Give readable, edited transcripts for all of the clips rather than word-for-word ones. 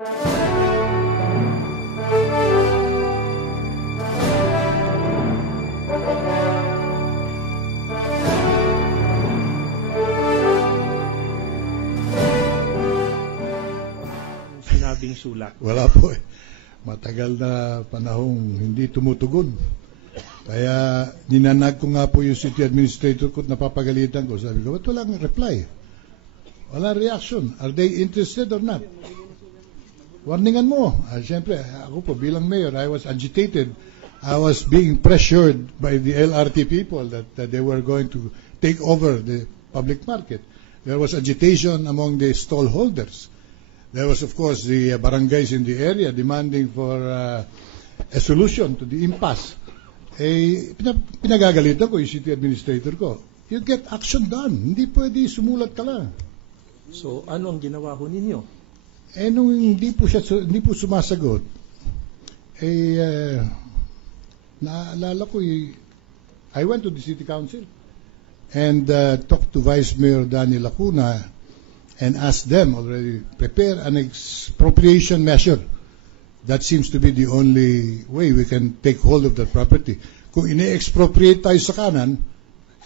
Sinabing sulat. Wala po eh. Matagal na panahong hindi tumutugon. Kaya ninanag ko nga po yung city administrator ko at napapagalitan ko. Sabi ko, ba't walang reply? Walang reaction. Are they interested or not? Warningan mo. Siyempre, ako po bilang mayor, I was agitated. I was being pressured by the LRT people that they were going to take over the public market. There was agitation among the stallholders. There was, of course, the barangays in the area demanding for a solution to the impasse. Pinagagalitan ko yung city administrator ko. You get action done. Hindi pwede sumulat ka lang. So, ano ang ginawa ho ninyo? Nung hindi po sumasagot, naalala ko, I went to the city council and talked to Vice Mayor Danny Lacuna and asked them already, prepare an expropriation measure. That seems to be the only way we can take hold of that property. Kung ine-expropriate tayo sa kanan,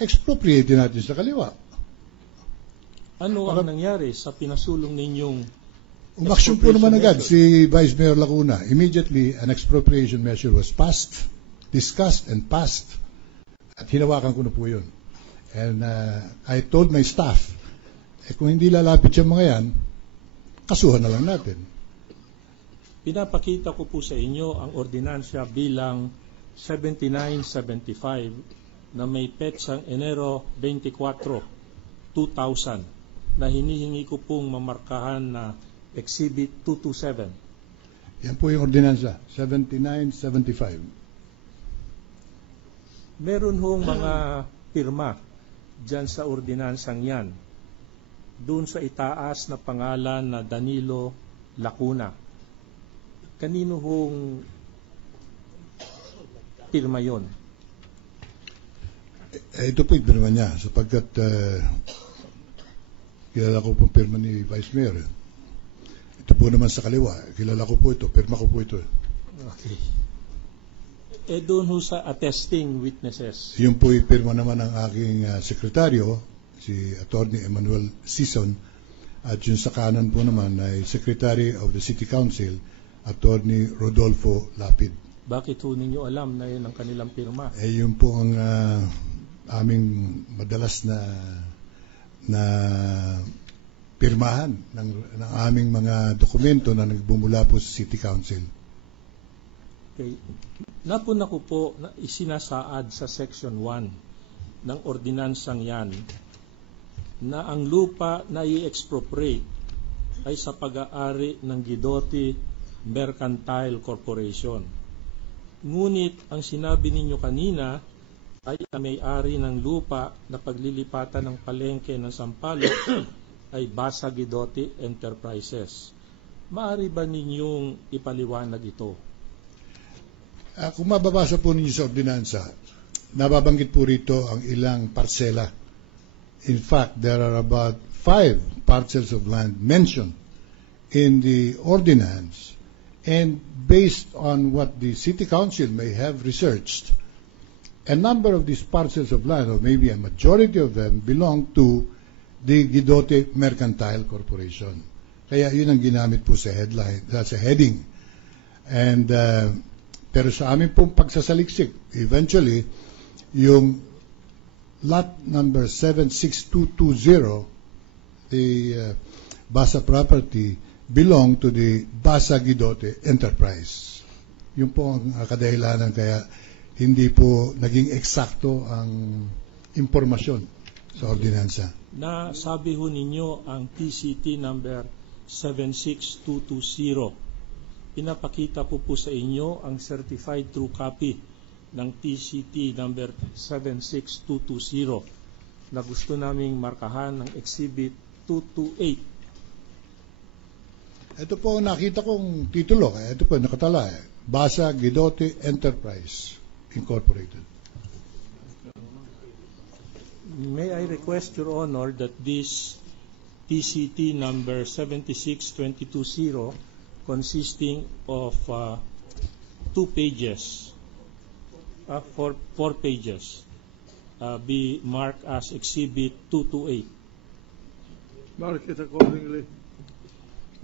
expropriate natin sa kaliwa. Ano ang nangyari sa pinasulong ninyong umaksyon po naman agad si Vice Mayor Lacuna. Immediately, an expropriation measure was passed, discussed, and passed. At hinawakan ko na po yun. And I told my staff, kung hindi lalapit yung mga yan, kasuhan na lang natin. Pinapakita ko po sa inyo ang ordinansya bilang 7975 na may petsang Enero 24, 2000 na hinihingi ko pong mamarkahan na Exhibit 227. Yan po yung ordinansya, 7975. Meron hong mga pirma dyan sa ordinansang yan. Doon sa itaas na pangalan na Danilo Lacuna. Kanino hong pirma yon? Ito po yung pirma niya sapagkat kilala ko po pirma ni Vice Mayor. Ito po naman sa kaliwa. Kilala ko po ito. Pirma ko po ito. Okay. Doon ho sa attesting witnesses. Yung po yung pirma naman ng aking sekretaryo, si Attorney Emmanuel Sison, at yung sa kanan po naman ay Secretary of the City Council, Attorney Rodolfo Lapid. Bakit ho ninyo alam na yun ang kanilang pirma? Yun po ang aming madalas na pirmahan ng aming mga dokumento na nagbumula po sa City Council. Okay. Napuna ko po na isinasaad sa Section 1 ng ordinansang yan na ang lupa na i-expropriate ay sa pag-aari ng Guidotti Mercantile Corporation. Ngunit ang sinabi ninyo kanina ay ang may-ari ng lupa na paglilipatan ng palengke ng Sampaloc ay Basa Guidotti Enterprises. Maaari ba ninyong ipaliwanag ito? Kung mababasa po ninyo sa ordinansa, nababanggit po rito ang ilang parsela. In fact, there are about 5 parcels of land mentioned in the ordinance, and based on what the City Council may have researched, a number of these parcels of land, or maybe a majority of them, belong to the Guidotti Mercantile Corporation. Kaya yun ang ginamit po sa headline, sa heading. And pero sa amin pong pagsasaliksik, eventually, yung lot number 76220, the Basa property, belong to the Basa Guidotti Enterprise. Yun po ang kadahilanan kaya hindi po naging eksakto ang impormasyon sa ordinansa. Na sabi ho ninyo ang TCT number 76220. Pinapakita ko po sa inyo ang certified true copy ng TCT number 76220 na gusto naming markahan ng Exhibit 228. Ito po nakita kong titulo. Ito po nakatala. Basa Guidotti Enterprise Incorporated. May I request, Your Honor, that this TCT number 76220 consisting of 2 pages, 4 pages, be marked as Exhibit 228. Mark it accordingly.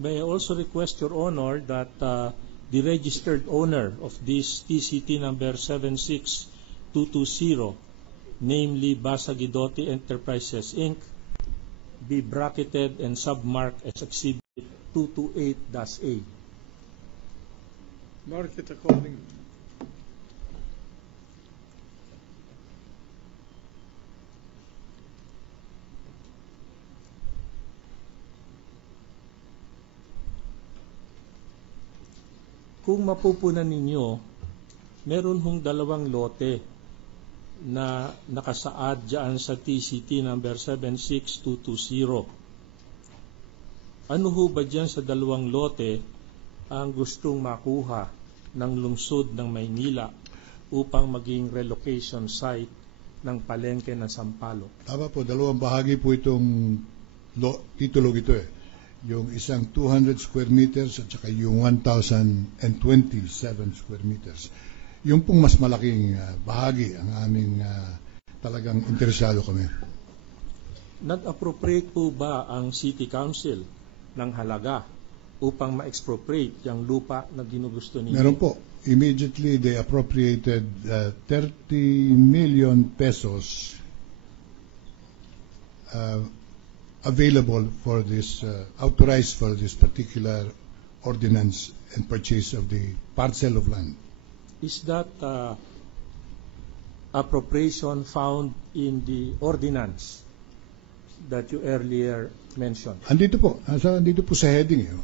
May I also request, Your Honor, that the registered owner of this TCT number 76220, namely Basa Guidotti Enterprises, Inc., be bracketed and submarked as Exhibit 228-A. Mark it accordingly. Kung mapupunan ninyo, meron hong 2 lote na nakasaad dyan sa TCT number 76220. Ano ho ba dyan sa 2 lote ang gustong makuha ng lungsod ng Maynila upang maging relocation site ng palengke ng Sampaloc? Tama po, 2 bahagi po itong titulo ito eh. Yung isang 200 square meters at saka yung 1,027 square meters. Yung pong mas malaking bahagi ang aming talagang interesado kami. Nag-appropriate po ba ang City Council ng halaga upang ma-expropriate yung lupa na ginugusto ninyo? Meron po. Immediately they appropriated 30 million pesos available for this, authorized for this particular ordinance and purchase of the parcel of land. Is that appropriation found in the ordinance that you earlier mentioned? Andito po sa heading yun.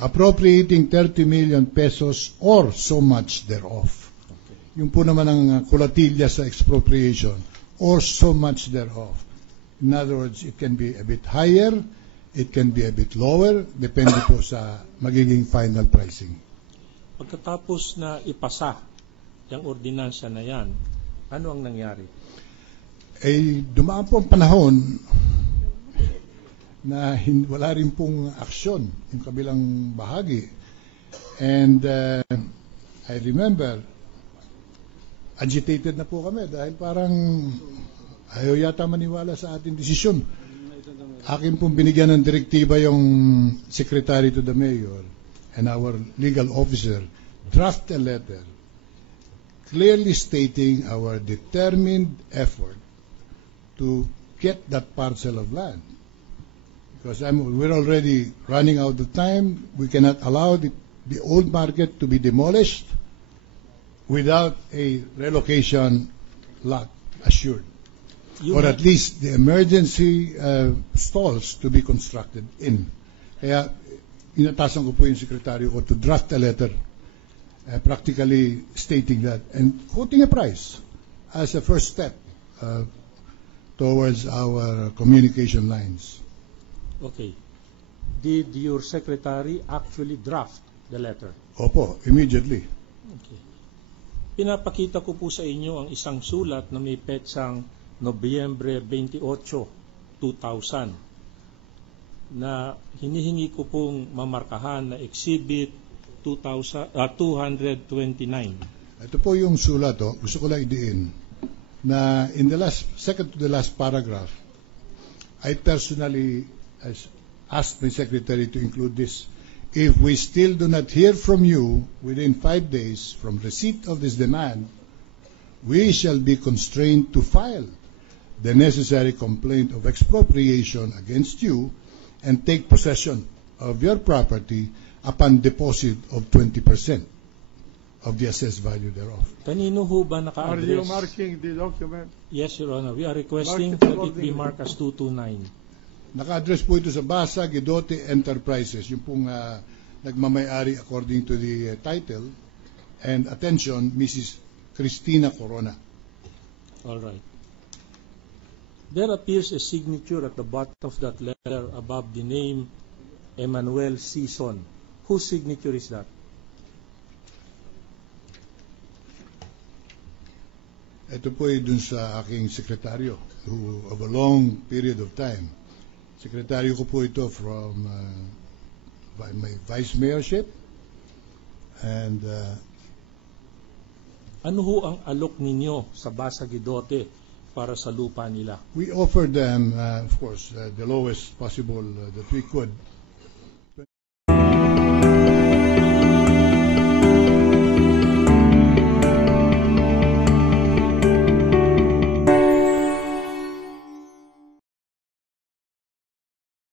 Appropriating 30 million pesos or so much thereof. Okay. Yung po naman ang kulatilya sa expropriation, or so much thereof. In other words, it can be a bit higher, it can be a bit lower, depende po sa magiging final pricing. Pagkatapos na ipasa yung ordinansya na yan, ano ang nangyari? Dumaan po ang panahon na wala rin pong aksyon yung kabilang bahagi. And I remember, agitated na po kami dahil parang ayaw yata maniwala sa ating desisyon. Akin pong binigyan ng direktiba yung secretary to the mayor and our legal officer, draft a letter clearly stating our determined effort to get that parcel of land. Because we're already running out of time. We cannot allow the old market to be demolished without a relocation lot assured. Or at least the emergency stalls to be constructed in. Kaya inatasan ko po yung sekretaryo ko to draft a letter practically stating that and quoting a price as a first step towards our communication lines. Okay. Did your secretary actually draft the letter? Opo, immediately. Okay. Pinapakita ko po sa inyo ang isang sulat na may petsang Nobyembre 28, 2000 na hinihingi ko pong mamarkahan na Exhibit 229. Ito po yung sulat. Gusto ko lang idiin na in the second to the last paragraph, I personally asked my secretary to include this. If we still do not hear from you within 5 days from receipt of this demand, we shall be constrained to file the necessary complaint of expropriation against you and take possession of your property upon deposit of 20% of the assessed value thereof. Kanino ho ba Are you naka-address? marking the document? Yes, Your Honor. We are requesting Mark it that it be accordingly. marked as 229. Naka-address po ito sa Basa Guidotti Enterprises, yung pong nagmamayari according to the title, and attention, Mrs. Cristina Corona. All right. There appears a signature at the bottom of that letter above the name Emmanuel Season. Whose signature is that? Ito po ay dun sa aking sekretaryo who of a long period of time. Sekretaryo ko po ito from my vice mayorship, and Ano ho ang alok ninyo sa Basa Guidote para sa lupa nila? we offered them, of course, the lowest possible that we could.